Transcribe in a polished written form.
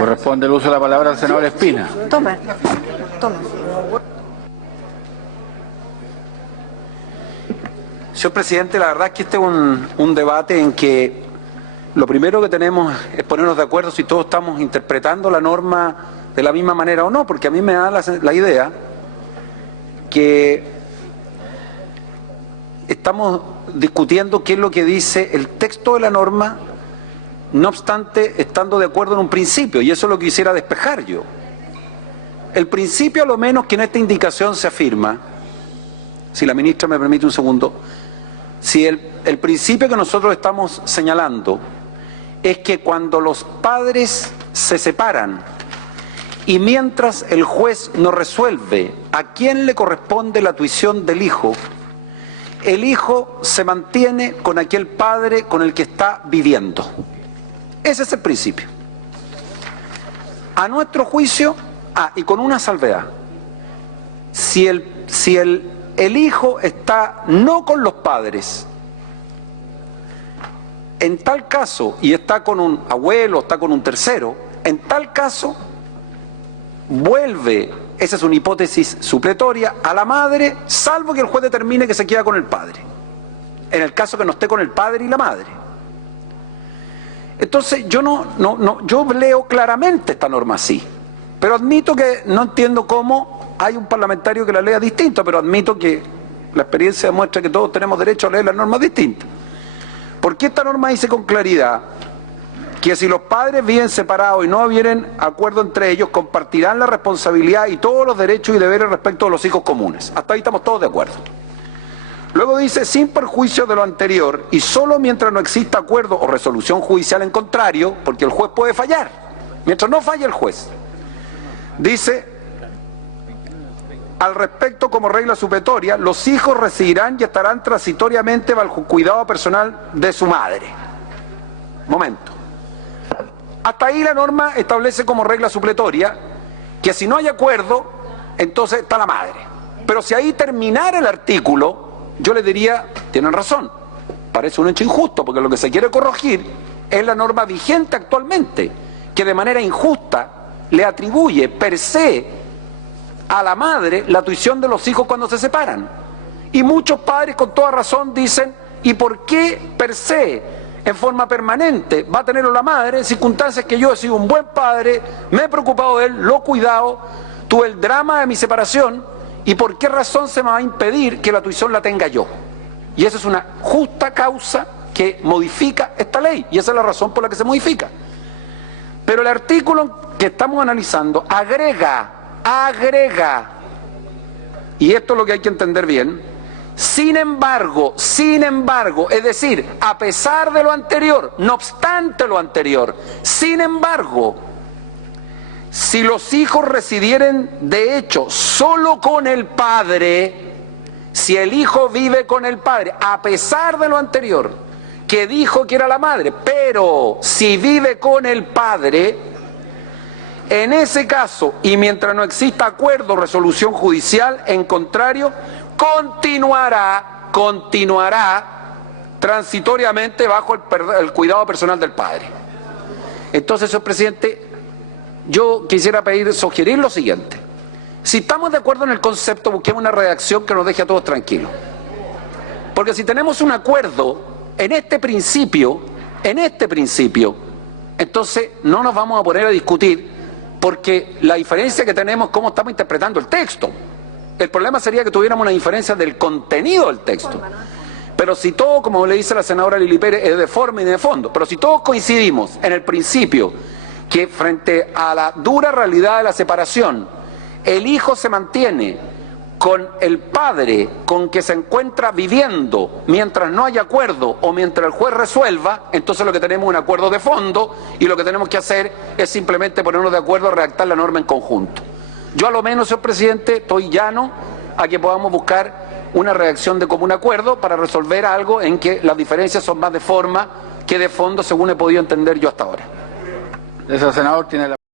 Corresponde el uso de la palabra al senador Espina. Toma. Señor presidente, la verdad es que este es un debate en que lo primero que tenemos es ponernos de acuerdo si todos estamos interpretando la norma de la misma manera o no, porque a mí me da la idea que estamos discutiendo qué es lo que dice el texto de la norma, no obstante estando de acuerdo en un principio, y eso es lo que quisiera despejar yo. El principio, a lo menos, que en esta indicación se afirma, si la ministra me permite un segundo, si el principio que nosotros estamos señalando es que cuando los padres se separan y mientras el juez no resuelve a quién le corresponde la tuición del hijo, el hijo se mantiene con aquel padre con el que está viviendo. Ese es el principio. A nuestro juicio, y con una salvedad, si el hijo está no con los padres, en tal caso, y está con un abuelo, está con un tercero, en tal caso, vuelve, esa es una hipótesis supletoria, a la madre, salvo que el juez determine que se queda con el padre, en el caso que no esté con el padre y la madre. Entonces, yo yo leo claramente esta norma así, pero admito que no entiendo cómo hay un parlamentario que la lea distinto, pero admito que la experiencia demuestra que todos tenemos derecho a leer las normas distintas. Porque esta norma dice con claridad que si los padres viven separados y no hubieren acuerdo entre ellos, compartirán la responsabilidad y todos los derechos y deberes respecto a los hijos comunes. Hasta ahí estamos todos de acuerdo. Luego dice, sin perjuicio de lo anterior y solo mientras no exista acuerdo o resolución judicial en contrario, porque el juez puede fallar, mientras no falle el juez. Dice, al respecto, como regla supletoria, los hijos residirán y estarán transitoriamente bajo el cuidado personal de su madre. Momento. Hasta ahí la norma establece como regla supletoria que si no hay acuerdo, entonces está la madre. Pero si ahí terminara el artículo, yo le diría, tienen razón, parece un hecho injusto, porque lo que se quiere corregir es la norma vigente actualmente, que de manera injusta le atribuye per se a la madre la tuición de los hijos cuando se separan. Y muchos padres con toda razón dicen, ¿y por qué per se, en forma permanente, va a tenerlo la madre en circunstancias que yo he sido un buen padre, me he preocupado de él, lo he cuidado, tuve el drama de mi separación, y por qué razón se me va a impedir que la tuición la tenga yo? Y esa es una justa causa que modifica esta ley, y esa es la razón por la que se modifica. Pero el artículo que estamos analizando agrega, y esto es lo que hay que entender bien, sin embargo, es decir, a pesar de lo anterior, no obstante lo anterior, sin embargo, si los hijos residieren de hecho solo con el padre, si el hijo vive con el padre, a pesar de lo anterior, que dijo que era la madre, pero si vive con el padre, en ese caso, y mientras no exista acuerdo o resolución judicial, en contrario, continuará transitoriamente bajo el cuidado personal del padre. Entonces, señor presidente, yo quisiera sugerir lo siguiente. Si estamos de acuerdo en el concepto, busquemos una redacción que nos deje a todos tranquilos. Porque si tenemos un acuerdo en este principio, entonces no nos vamos a poner a discutir, porque la diferencia que tenemos es cómo estamos interpretando el texto. El problema sería que tuviéramos una diferencia del contenido del texto. Pero si todo, como le dice la senadora Lili Pérez, es de forma y de fondo, pero si todos coincidimos en el principio que frente a la dura realidad de la separación, el hijo se mantiene con el padre con que se encuentra viviendo mientras no haya acuerdo o mientras el juez resuelva, entonces lo que tenemos es un acuerdo de fondo y lo que tenemos que hacer es simplemente ponernos de acuerdo a redactar la norma en conjunto. Yo a lo menos, señor presidente, estoy llano a que podamos buscar una redacción de común acuerdo para resolver algo en que las diferencias son más de forma que de fondo, según he podido entender yo hasta ahora. Ese senador tiene la